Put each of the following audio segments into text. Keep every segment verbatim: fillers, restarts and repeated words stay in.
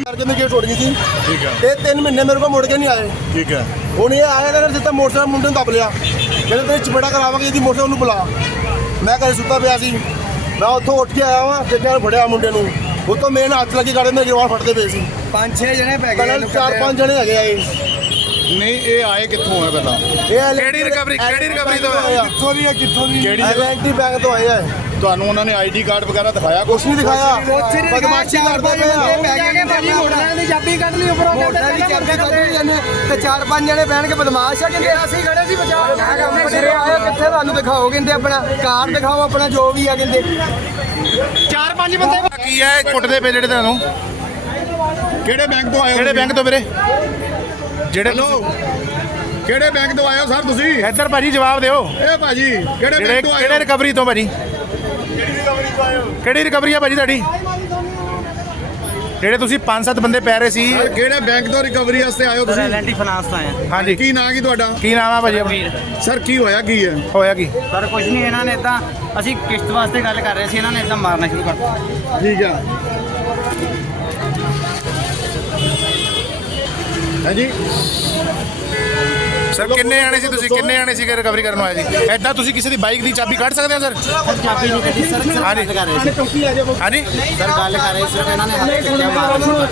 ਕਰਕੇ ਮੇਰੀ ਗੇਟ ਟੁੱਟ ਗਈ ਸੀ। ਠੀਕ ਹੈ। ਤੇ ਤਿੰਨ ਮਹੀਨੇ ਮੇਰੇ ਕੋਲ ਮੁੜ ਕੇ ਨਹੀਂ ਆਏ। ਠੀਕ ਹੈ। ਹੁਣ ਇਹ ਆਇਆ ਕਹਿੰਦਾ ਜਿੱਦਾਂ ਮੋਟਰਸਾਈਕਲ ਮੁੰਡੇ ਨੂੰ ਦੱਬ ਲਿਆ, ਕਹਿੰਦੇ ਤੇਰੇ ਚਪੇੜਾ ਕਰਾਵਾਂਗੇ ਇਹਦੀ ਮੋਟਰਸਾਈਕਲ ਨੂੰ ਬੁਲਾ। ਮੈਂ ਘਰੇ ਸੁੱਤਾ ਪਿਆ ਸੀ, ਮੈਂ ਉੱਥੋਂ ਉੱਠ ਕੇ ਆਇਆ ਵਾਂ ਦੇਖਿਆ ਫੜਿਆ ਮੁੰਡੇ ਨੂੰ। ਉਹ ਤੋਂ ਮੇਰੇ ਹੱਥ ਲੱਗੀ ਗਾੜੇ ਮੇਰੇ ਜਵਾਨ ਫੜਦੇ ਪਏ ਸੀ। ਪੰਜ ਛੇ ਜਣੇ ਪੈ ਪਹਿਲਾਂ ਚਾਰ ਪੰਜ ਜਣੇ ਹੈਗੇ ਆ ਇਹ। ਨਹੀਂ ਇਹ ਆਏ ਕਿੱਥੋਂ ਆ ਪਹਿਲਾਂ? ਇਹ ਕਿਹੜੀ ਰਿਕਵਰੀ ਕਿਹੜੀ ਰਿਕਵਰੀ ਤੋਂ ਆਇਆ? ਕਿੱਥੋਂ ਦੀ ਹੈ ਕਿੱਥੋਂ ਦੀ ਕਿਹੜੀ ਐਲਐਨਟੀ ਬੈਂਕ ਤੋਂ ਆਏ ਆ। ਤੁਹਾਨੂੰ ਉਹਨਾਂ ਨੇ ਆਈਡੀ ਕਾਰਡ ਵਗੈਰਾ ਦਿਖਾਇਆ? ਕੁਛ ਨਹੀਂ ਦਿਖਾਇਆ, ਉੱਥੇ ਨੇ ਬਦਮਾਸ਼ੀ ਕਰਦੇ ਪਏ ਆ। ਪੈ ਗਏ ਭਾਜੀ ਮੋਟਰਾਂ ਦੀ ਚਾਬੀ ਕੱਢ ਲਈ ਉੱਪਰੋਂ ਮੋਟਰਾਂ ਦੀ ਚਾਬੀ ਕੱਢ ਲਈ ਜਾਂਦੇ ਤੇ ਚਾਰ ਪੰਜ ਜਣੇ ਬਹਿਣ ਕੇ ਬਦਮਾਸ਼ ਆ ਕਹਿੰਦੇ ਅਸੀਂ ਖੜੇ ਸੀ ਬਚਾ ਆਏ ਕਿੱਥੇ ਤੁਹਾਨੂੰ ਦਿਖਾਓ ਕਹਿੰਦੇ ਆਪਣਾ ਕਾਰਡ ਦਿਖਾਓ ਆਪਣਾ ਜੋ ਵੀ ਆ ਕਹਿੰਦੇ ਚਾਰ ਪੰਜ ਬੰਦੇ ਕੀ ਹੈ ਕੁੱਟਦੇ ਪਏ ਜਿਹੜੇ ਤੁਹਾਨੂੰ? ਕਿਹੜੇ ਬੈਂਕ ਤੋਂ ਆਏ ਹੋ? ਕਿਹੜੇ ਬੈਂਕ ਤੋਂ ਵੀਰੇ? ਜਿਹੜੇ ਹੈਲੋ, ਕਿਹੜੇ ਬੈਂਕ ਤੋਂ ਆਏ ਹੋ ਸਰ ਤੁਸੀਂ? ਇੱਧਰ ਭਾਜੀ ਜਵਾਬ ਦਿਓ। ਇਹ ਭਾਜੀ ਕਿਹੜੇ ਜਿਹੜੇ ਬੈਂਕ ਤੋਂ ਆਏ ਕਿਹੜੇ ਹੋ? ਰਿਕਵਰੀ ਤੋਂ ਭਾਜੀ? ਕਿਹੜੀ ਰਿਕਵਰੀ ਤੋਂ ਆਏ ਹੋ? ਕਿਹੜੀ ਰਿਕਵਰੀ ਆ ਭਾਜੀ ਤੁਹਾਡੀ? ਜਿਹੜੇ ਤੁਸੀਂ ਪੰਜ ਸੱਤ ਬੰਦੇ ਪੈ ਰਹੇ ਸੀ, ਸਰ ਕਿਹੜੇ ਬੈਂਕ ਤੋਂ ਰਿਕਵਰੀ ਵਾਸਤੇ ਆਏ ਹੋ ਤੁਸੀਂ? ਐਲਐਨਟੀ ਫਾਈਨਾਂਸ ਤੋਂ ਆਏ ਆ। ਹਾਂਜੀ ਕੀ ਨਾਂ ਕੀ ਤੁਹਾਡਾ? ਕੀ ਨਾਮ ਆ ਭਾਜੀ ਆਪਣਾ? ਵੀਰ ਸਰ ਕੀ ਹੋਇਆ ਕੀ ਹੈ? ਹੋਇਆ ਕੀ? ਸਰ ਕੁਝ ਨਹੀਂ, ਇਹਨਾਂ ਨੇ ਇਦਾਂ ਅਸੀਂ ਕਿਸ਼ਤ ਵਾਸਤੇ ਗੱਲ ਕਰ ਰਹੇ ਸੀ, ਇਹਨਾਂ ਨੇ ਇਦਾਂ ਮਾਰਨਾ ਸ਼ੁਰੂ ਕਰ ਦਿੱਤਾ। ਠੀਕ ਆ। ਹਾਂਜੀ ਸਰ ਕਿੰਨੇ ਆਣੇ ਸੀ ਤੁਸੀਂ? ਕਿੰਨੇ ਆਣੇ ਸੀ ਰਿਕਵਰੀ ਕਰਨ ਆਏ ਸੀ? ਐਦਾਂ ਤੁਸੀਂ ਕਿਸੇ ਦੀ ਬਾਈਕ ਦੀ ਚਾਬੀ ਕੱਢ ਸਕਦੇ ਹੋ ਸਰ? ਚਾਬੀ ਨਹੀਂ ਕੱਢੀ ਸਰ, ਸਿਰਫ ਹਾਂਜੀ। ਗੱਲ ਕਰ ਰਹੇ ਸੀ। ਹਾਂਜੀ ਸਰ ਗੱਲ ਕਰ ਰਹੇ ਸਿਰਫ ਇਹਨਾਂ ਨੇ ਹੱਥ ਚੱਕਿਆ ਮਾਰਨਾ।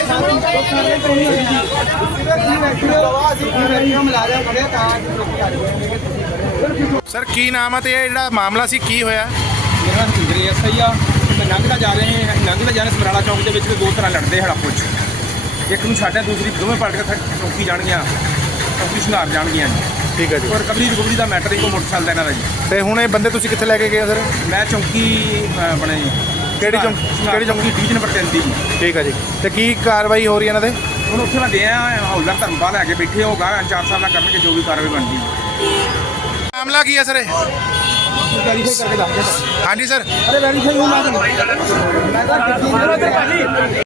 ਸਰ ਕੀ ਨਾਮ ਆ ਤੇ ਇਹ ਜਿਹੜਾ ਮਾਮਲਾ ਸੀ ਕੀ ਹੋਇਆ? ਮੇਰਾ ਨਾਮ ਸਿੰਦਰੀ ਐਸ ਆਈ ਆ। ਮੈਂ ਲੰਘਦਾ ਜਾ ਰਹੇ ਹਾਂ ਲੰਘਦਾ ਜਾ ਰਹੇ ਸਮਰਾਲਾ ਚੌਂਕ ਦੇ ਵਿੱਚ ਦੋ ਤਰ੍ਹਾਂ ਲੜਦੇ ਹੜੱਪੋ 'ਚ। ਇੱਕ ਨੂੰ ਛੱਡਿਆ, ਦੂਸਰੀ ਦੋਵੇਂ ਪਲਟ ਕੇ ਚੌਂਕੀ ਜਾਣਗੀਆਂ, ਚੌਂਕੀ ਸ਼ਿੰਗਾਰ ਜਾਣਗੀਆਂ ਜੀ। ਠੀਕ ਹੈ ਜੀ। ਔਰ ਰਿਕਵਰੀ ਰਿਕਵਰੀ ਦਾ ਮੈਟਰ ਇੱਕੋ ਮੋਟਰਸਾਈਕਲ ਦਾ ਇਹਨਾਂ ਦਾ ਜੀ। ਤੇ ਹੁਣ ਇਹ ਬੰਦੇ ਤੁਸੀਂ ਕਿੱਥੇ ਲੈ ਕੇ ਗਏ ਸਰ? ਮੈਂ ਚੌਂਕੀ ਅਹ, ਆਪਣੇ ਕਿਹੜੀ ਚੌਂਕ- ਸ਼ਿੰਗਾਰ ਕਿਹੜੀ ਚੌਂਕੀ? ਡਿਵੀਜ਼ਨ ਨੰਬਰ ਤਿੰਨ ਦੀ। ਠੀਕ ਹੈ ਜੀ। ਤੇ ਕੀ ਕਾਰਵਾਈ ਹੋ ਰਹੀ ਹੈ ਇਹਨਾਂ ਦੇ? ਹੁਣ ਉੱਥੇ ਮੈਂ ਗਿਆ ਹੌਲਦਾਰ ਧਰਮਪਾਲ ਲੈ ਕੇ ਬੈਠੇ, ਉਹ ਗਾਂ ਚਾਰ ਸਾਲ ਨਾਲ ਕਰਨਗੇ ਜੋ ਵੀ ਕਾਰਵਾਈ ਬਣਦੀ। ਮਾਮਲਾ ਕੀ ਹੈ ਸਰ ਇਹ? ਵੈਰੀਫਾਈ ਕਰਕੇ ਦੱਸ ਦੇ। ਹਾਂਜੀ ਸਰ। ਅਰੇ ਵੈਰੀਫਾਈ ਹੋਣਾ